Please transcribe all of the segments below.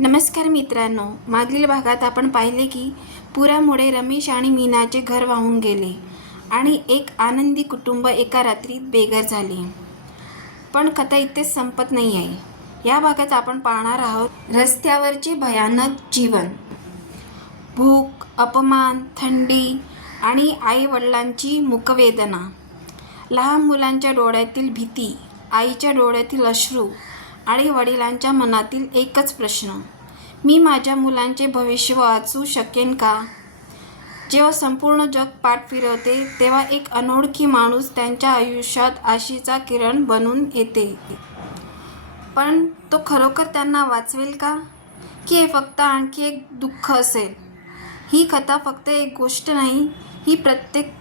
नमस्कार मित्रांनो, मागील भागात आपण पाहिले की पुरामुळे रमेश आणि मीनाचे घर वाहून गेले आणि एक आनंदी कुटुंब एका रात्रीत बेघर झाले. पण कथा इथेच संपत नाही आहे. या भागात आपण पाहणार आहोत रस्त्यावरचे भयानक जीवन. भूक, अपमान, थंडी आणि आई-वडिलांची मुकवेदना. लहान मुलांच्या डोळ्यातील भीती, आईच्या डोळ्यातील अश्रू आणि वडिलांच्या मनातील एकच प्रश्न, मी माझ्या मुलांचे भविष्य वाचवू शकेन का? जेव्हा संपूर्ण जग पाठ फिरवते तेव्हा एक अनोळखी माणूस त्यांच्या आयुष्यात आशेचा किरण बनून येते. पण तो खरोखर त्यांना वाचवेल का? की हे फक्त आणखी एक दुःख असेल? ही कथा फक्त एक गोष्ट नाही, ही प्रत्येक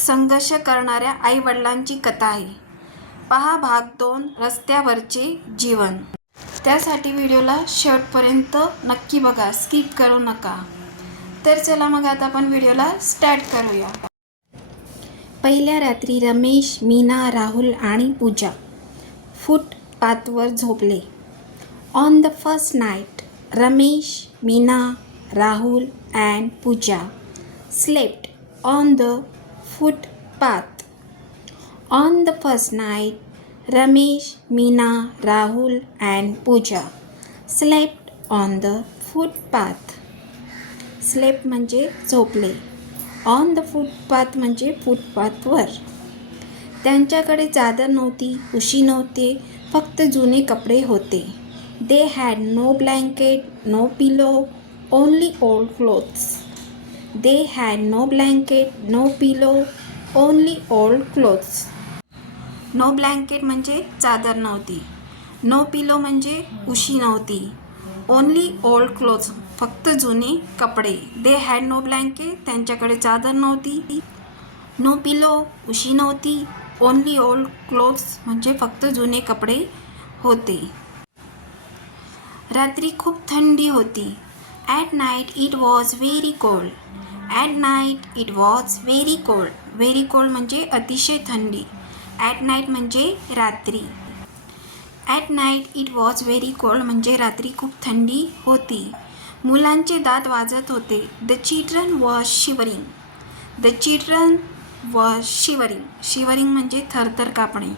संघर्ष करणाऱ्या आईवडिलांची कथा आहे. पहा भाग 2, रस्त्यावरचे जीवन. त्यासाठी व्हिडिओला शेवटपर्यंत नक्की बघा, स्किप करू नका. तर चला मग आता आपण व्हिडिओला स्टार्ट करूया. पहिल्या रात्री रमेश, मीना, राहुल आणि पूजा फुटपाथवर झोपले. On the first night, Ramesh, Meena, Rahul and Pooja slept on the footpath. On the first night, Ramesh, Meena, Rahul and Pooja slept on the footpath. Slept म्हणजे झोपले. On the footpath म्हणजे फुटपाथवर. त्यांच्याकडे चादर नव्हती, उशी नव्हते, फक्त जुने कपडे होते. They had no blanket, no pillow, only old clothes. They had no blanket, no pillow, only old clothes. No blanket म्हणजे चादर नव्हती, नो पिलो म्हणजे उशी नव्हती, ओनली ओल्ड क्लोथ्स फक्त जुने कपडे. दे हॅड नो ब्लँकेट, त्यांच्याकडे चादर नव्हती, नो पिलो उशी नव्हती, ओनली ओल्ड क्लोथ्स म्हणजे फक्त जुने कपडे होते. रात्री खूप थंडी होती. At night it was very cold. At night it was very cold. Very cold म्हणजे अतिशय थंडी. ॲट नाईट म्हणजे रात्री. At night it was very cold म्हणजे रात्री खूप थंडी होती. मुलांचे दात वाजत होते. The children was shivering. The children was shivering. Shivering म्हणजे थरथर कापणे.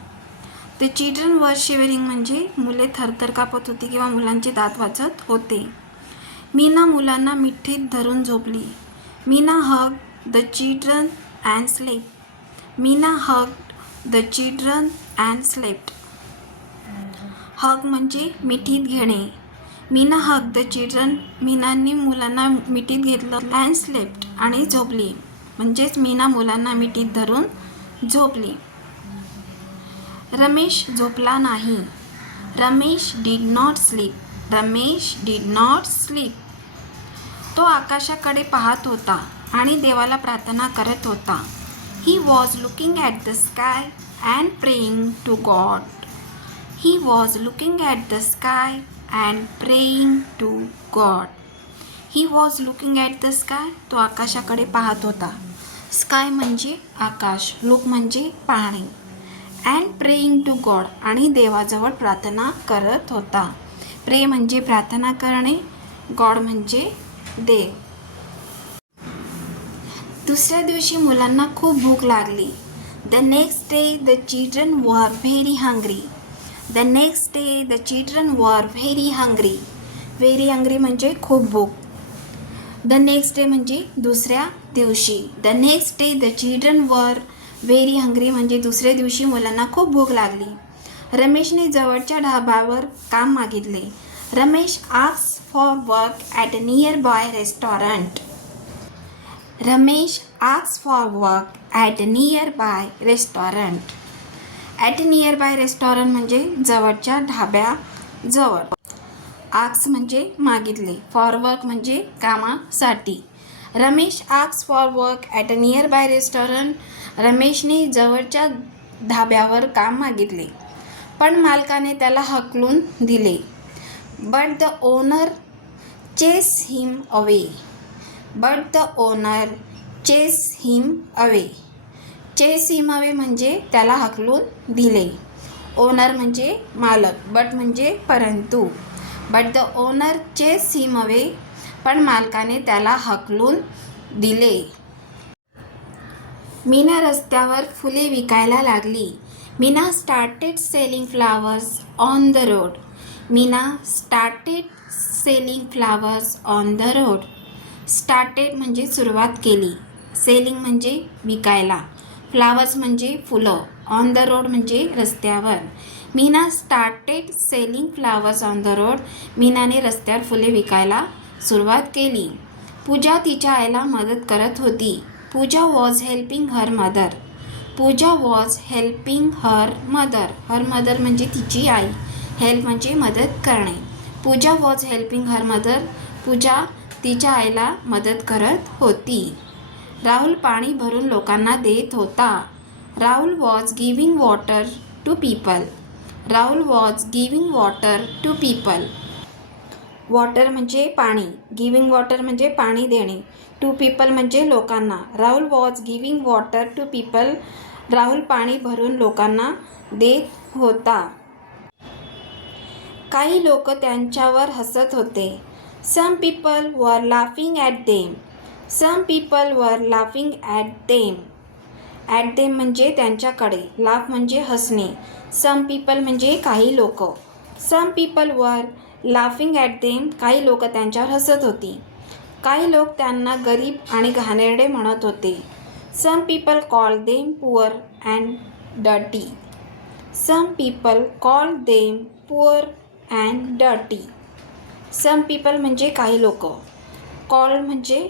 द चिल्ड्रन वॉज शिवरिंग म्हणजे मुले थरथर कापत होती किंवा मुलांचे दात वाजत होते. मीना मुलांना मिठीत धरून झोपली. Meena hugged the children and slept. Meena hugged the children and slept. Hug म्हणजे मिठीत घेणे. मीना हग्ड द चिल्ड्रन, मीनांनी मुलांना मिठीत घेतलं. अँड स्लेप्ट आणि झोपली, म्हणजेच मीना मुलांना मिठीत धरून झोपली. रमेश झोपला नाही. Ramesh did not sleep. Ramesh did not sleep. तो आकाशाकडे पाहत होता आणि देवाला प्रार्थना करत होता. He was looking at the sky and praying to God. He was looking at the sky and praying to God. He was looking at the sky, तो आकाशाकडे पाहत होता. स्काय म्हणजे आकाश, लुक म्हणजे पाहणे. अँड प्रेइंग टू गॉड आणि देवाजवळ प्रार्थना करत होता. प्रे म्हणजे प्रार्थना करणे, गॉड म्हणजे देव. दुसऱ्या दिवशी मुलांना खूप भूक लागली. The next day the children were very hungry. The next day the children were very hungry. Very hungry म्हणजे खूप भूक. द नेक्स्ट डे म्हणजे दुसऱ्या दिवशी. The next day the children were very hungry म्हणजे दुसऱ्या दिवशी मुलांना खूप भूक लागली. रमेशने जवळच्या ढाब्यावर काम मागितले. Ramesh asked for work at a near by restaurant. Ramesh asked for work at a near by restaurant. At a near by restaurant म्हणजे जवळच्या ढाब्याजवळ. आस्क म्हणजे मागितले, फॉर वर्क म्हणजे कामासाठी. Ramesh asked for work at a near by restaurant. रमेशने जवळच्या ढाब्यावर काम मागितले, पण मालकाने त्याला हकलून दिले. But the owner chase him away. But the owner chase him away. Chase him away म्हणजे त्याला हकलून दिले. ओनर म्हणजे मालक, बट म्हणजे परंतु. But the owner chase him away. पण मालकाने त्याला हकलून दिले. मीना रस्त्यावर फुले विकायला लागली. Meena started selling flowers on the road. Meena started selling flowers on the road. Started म्हणजे सुरुवात केली. सेलिंग म्हणजे विकायला. फ्लावर्स म्हणजे फुलं. ऑन द रोड म्हणजे रस्त्यावर. Meena started selling flowers on the road. मीनाने रस्त्यावर फुले विकायला सुरुवात केली. पूजा तिच्या आईला मदत करत होती. Pooja was helping her mother. Pooja was helping her mother. Her mother म्हणजे तिची आई. हेल्प म्हणजे मदत करणे. Pooja was helping her mother. Pooja तिच्या आईला मदत करत होती. राहुल पाणी भरून लोकांना देत होता. Rahul was giving water to people. Rahul was giving water to people. Water म्हणजे पाणी. गिविंग वॉटर म्हणजे पाणी देणे. टू पीपल म्हणजे लोकांना. Rahul was giving water to people. Rahul पाणी भरून लोकांना देत होता. काही लोक त्यांच्यावर हसत होते. Some people were laughing at them. Some people were laughing at them. At them म्हणजे त्यांच्याकडे. लाफ म्हणजे हसणे. सम पीपल म्हणजे काही लोक. Some people were laughing at them. काही लोक त्यांच्यावर हसत होती. काही लोक त्यांना गरीब आणि घाणेरडे म्हणत होते. Some people call them poor and dirty. Some people call them poor and dirty. Some people म्हणजे काही लोक. कॉल म्हणजे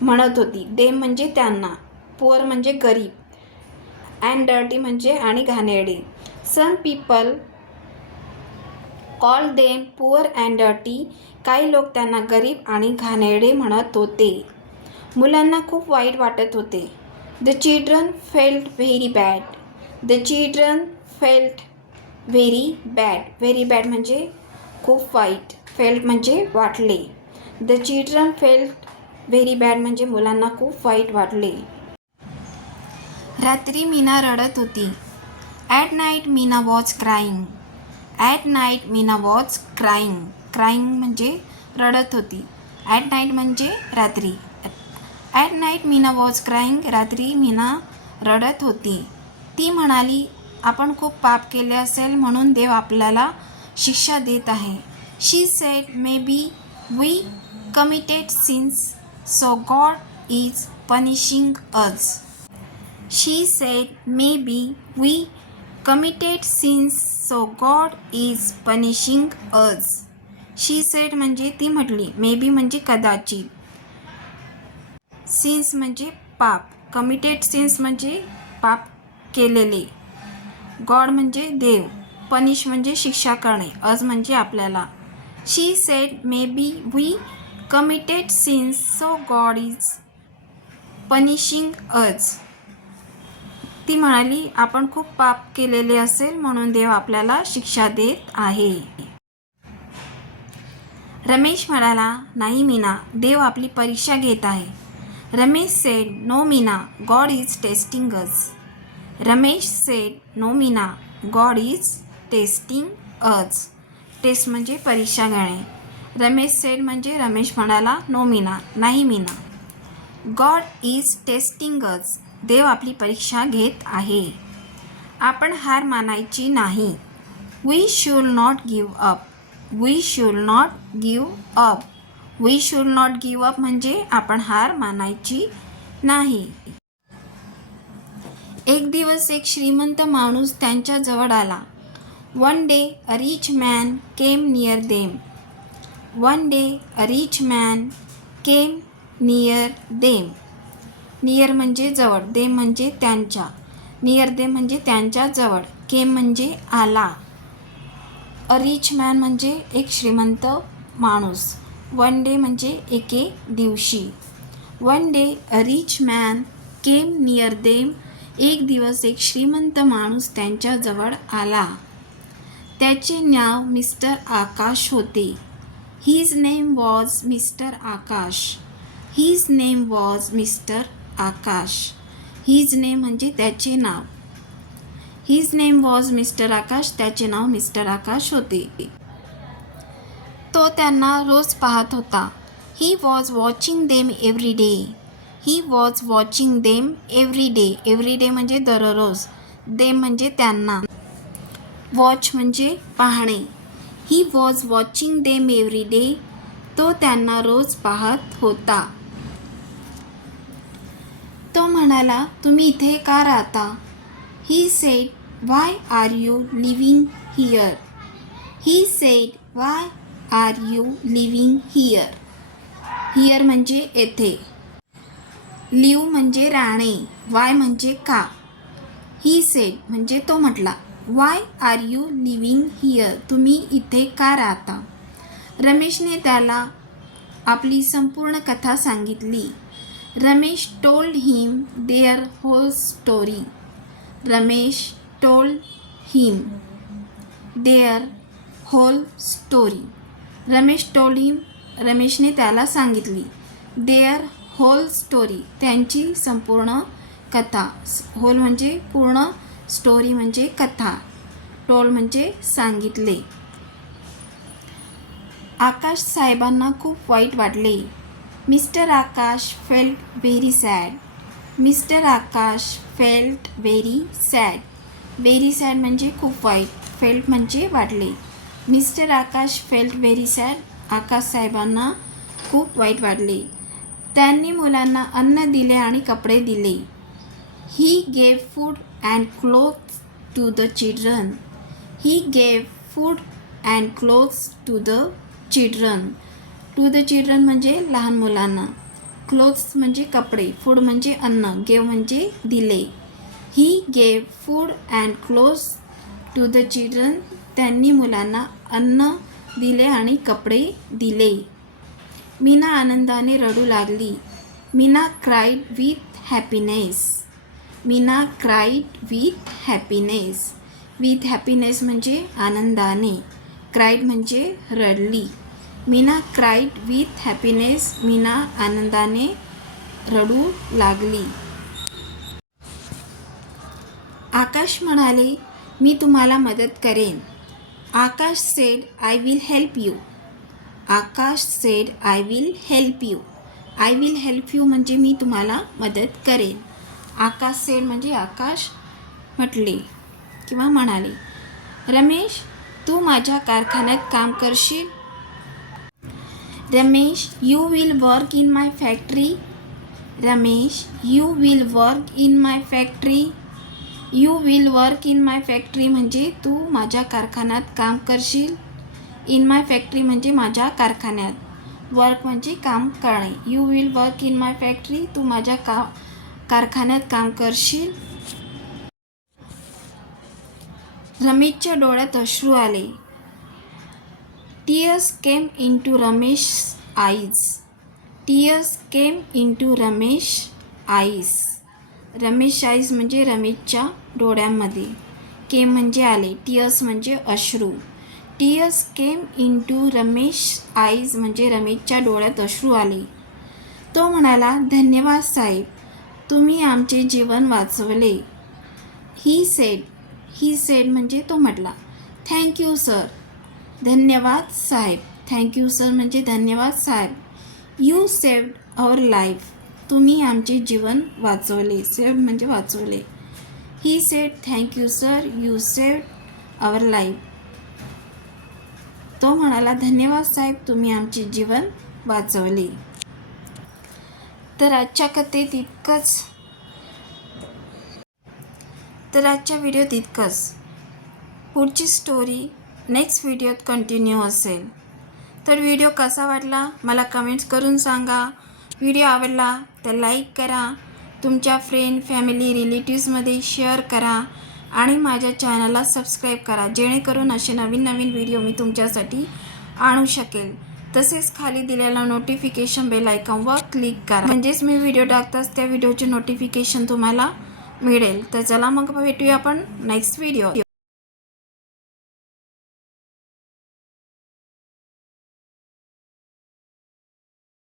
म्हणत होती. देम म्हणजे त्यांना. पुअर म्हणजे गरीब. अँड डर्टी म्हणजे आणि घाणेरडे. Some people call them poor and dirty. काही लोक त्यांना गरीब आणि घाणेरडे म्हणत होते. मुलांना खूप वाईट वाटत होते. The children felt very bad. The children felt very bad. Very bad म्हणजे खूप वाईट. फेल्ट म्हणजे वाटले. The children felt very bad म्हणजे मुलांना खूप वाईट वाटले. रात्री मीना रडत होती. At night Meena was crying. At night Meena was crying. Crying म्हणजे रडत होती. ॲट नाईट म्हणजे रात्री. At night Meena was crying. रात्री मीना रडत होती. ती म्हणाली, आपण खूप पाप केले असेल म्हणून देव आपल्याला शिक्षा देत आहे. She said may be we committed sins so God is punishing us. She said may be we committed sins so God is punishing us. She said म्हणजे ती म्हटली. मे बी म्हणजे कदाचित. सिन्स म्हणजे पाप. कमिटेड सिन्स म्हणजे पाप केलेले. गॉड म्हणजे देव. पनिश म्हणजे शिक्षा करणे. अज म्हणजे आपल्याला. She said may be we committed sins so God is punishing us. ती म्हणाली, आपण खूप पाप केलेले असेल म्हणून देव आपल्याला शिक्षा देत आहे. रमेश म्हणाला, नाही मीना, देव आपली परीक्षा घेत आहे. Ramesh said no Meena, God is testing us. Ramesh said no Meena, God is testing us. Test म्हणजे परीक्षा घेणे. रमेश सेड म्हणजे रमेश म्हणाला, नो मीना, नाही Meena. God is testing us. देव आपली परीक्षा घेत आहे. आपण हार मानायची नाही. We should not give up. We should not give up. We should not give up म्हणजे आपण हार मानायची नाही. एक दिवस एक श्रीमंत माणूस त्यांच्याजवळ आला. One day a rich man came near them. One day a rich man came near them. Near म्हणजे जवळ. देम म्हणजे त्यांच्या. नियर देम म्हणजे त्यांच्या जवळ. केम म्हणजे आला. अ रिच मॅन म्हणजे एक श्रीमंत माणूस. वन डे म्हणजे एके दिवशी. One day a rich man came near them. एक दिवस एक श्रीमंत माणूस त्यांच्याजवळ आला. त्याचे नाव मिस्टर आकाश होते. His name was mister Akash. His name was mister Akash. His name म्हणजे त्याचे नाव. हिज नेम वॉज मिस्टर आकाश. त्याचे नाव मिस्टर आकाश होते. तो त्यांना रोज पाहत होता. He was watching them every day. He was watching them every day. Every day म्हणजे दररोज. देम म्हणजे त्यांना. वॉच म्हणजे पाहणे. He was watching them every day. तो त्यांना रोज पाहत होता. तो म्हणाला, तुम्ही इथे का राहता? He said, why are you living here? He said, why are you living here? Here म्हणजे येथे. लिव्ह म्हणजे राहणे. वाय म्हणजे का. ही सेड म्हणजे तो म्हटला. व्हाय आर यू लिव्हिंग हिअर? तुम्ही इथे का राहता? रमेशने त्याला आपली संपूर्ण कथा सांगितली. Ramesh told him their whole story. Ramesh told him their whole story. Ramesh told him, रमेशने त्याला सांगितली. देअर होल स्टोरी, त्यांची संपूर्ण कथा. होल म्हणजे पूर्ण, स्टोरी म्हणजे कथा. टोल्ड म्हणजे सांगितले. आकाश साहेबांना खूप वाईट वाटले. Mister Aakash felt very sad. Mister Aakash felt very sad. Very sad म्हणजे खूप वाईट. फेल्ट म्हणजे वाटले. Mister Aakash felt very sad. Aakash साहेबांना खूप वाईट वाटले. त्यांनी मुलांना अन्न दिले आणि कपडे दिले. He gave food and clothes to the children. He gave food and clothes to the children. To the children म्हणजे लहान मुलांना. क्लोथ्स म्हणजे कपडे. फूड म्हणजे अन्न. गेव म्हणजे दिले. He gave food and clothes to the children. त्यांनी मुलांना अन्न दिले आणि कपडे दिले. मीना आनंदाने रडू लागली. Meena cried with happiness. Meena cried with happiness. With happiness म्हणजे आनंदाने. क्राईड म्हणजे रडली. Meena cried with happiness. Meena आनंदाने रडू लागली. आकाश म्हणाले, मी तुम्हाला मदत करेन. Aakash said, I will help you. Aakash said, I will help you. I will help you म्हणजे मी तुम्हाला मदत करेन. आकाश सेड म्हणजे आकाश म्हटले किंवा म्हणाले. रमेश, तू माझ्या कारखान्यात काम करशील? Ramesh, you will work in my factory. Ramesh, you will work in my factory. You will work in my factory म्हणजे तू माझ्या कारखान्यात काम करशील. इन माय फॅक्टरी म्हणजे माझ्या कारखान्यात. वर्क म्हणजे काम करणे. You will work in my factory. तू माझ्या कारखान्यात काम करशील. रमेशच्या डोळ्यात अश्रू आले. Tears came into Ramesh eyes. Tears came into Ramesh eyes. Ramesh eyes म्हणजे रमेशच्या डोळ्यांमध्ये. केम म्हणजे आले. टीयर्स म्हणजे अश्रू. Tears came into Ramesh eyes म्हणजे रमेशच्या डोळ्यात अश्रू आले. तो म्हणाला, धन्यवाद साहेब, तुम्ही आमचे जीवन वाचवले. He sed. ही सेड म्हणजे तो म्हटला. Thank you sir. धन्यवाद साहेब. थँक्यू सर म्हणजे धन्यवाद साहेब. You saved our life. तुम्ही आमचे जीवन वाचवले. सेव्ड म्हणजे वाचवले. He said, thank you sir, you saved our life. तो म्हणाला, धन्यवाद साहेब, तुम्ही आमचे जीवन वाचवले. तर आजच्या कथेत इतकंच. तर आजच्या व्हिडिओत इतकंच. पुढची स्टोरी नेक्स्ट व्हिडिओत कंटिन्यू असेल. तर व्हिडिओ कसा वाटला मला कमेंट्स करून सांगा. व्हिडिओ आवडला तर लाईक करा. तुमच्या फ्रेंड, फॅमिली, रिलेटिव्समध्ये शेअर करा आणि माझ्या चॅनलला सबस्क्राईब करा, जेणेकरून असे नवीन नवीन व्हिडिओ मी तुमच्यासाठी आणू शकेल. तसेच खाली दिलेला नोटिफिकेशन बेल आयकॉनवर क्लिक करा, म्हणजेच मी व्हिडिओ टाकताच त्या व्हिडिओचे नोटिफिकेशन तुम्हाला मिळेल. तर चला मग भेटूया आपण नेक्स्ट व्हिडिओ.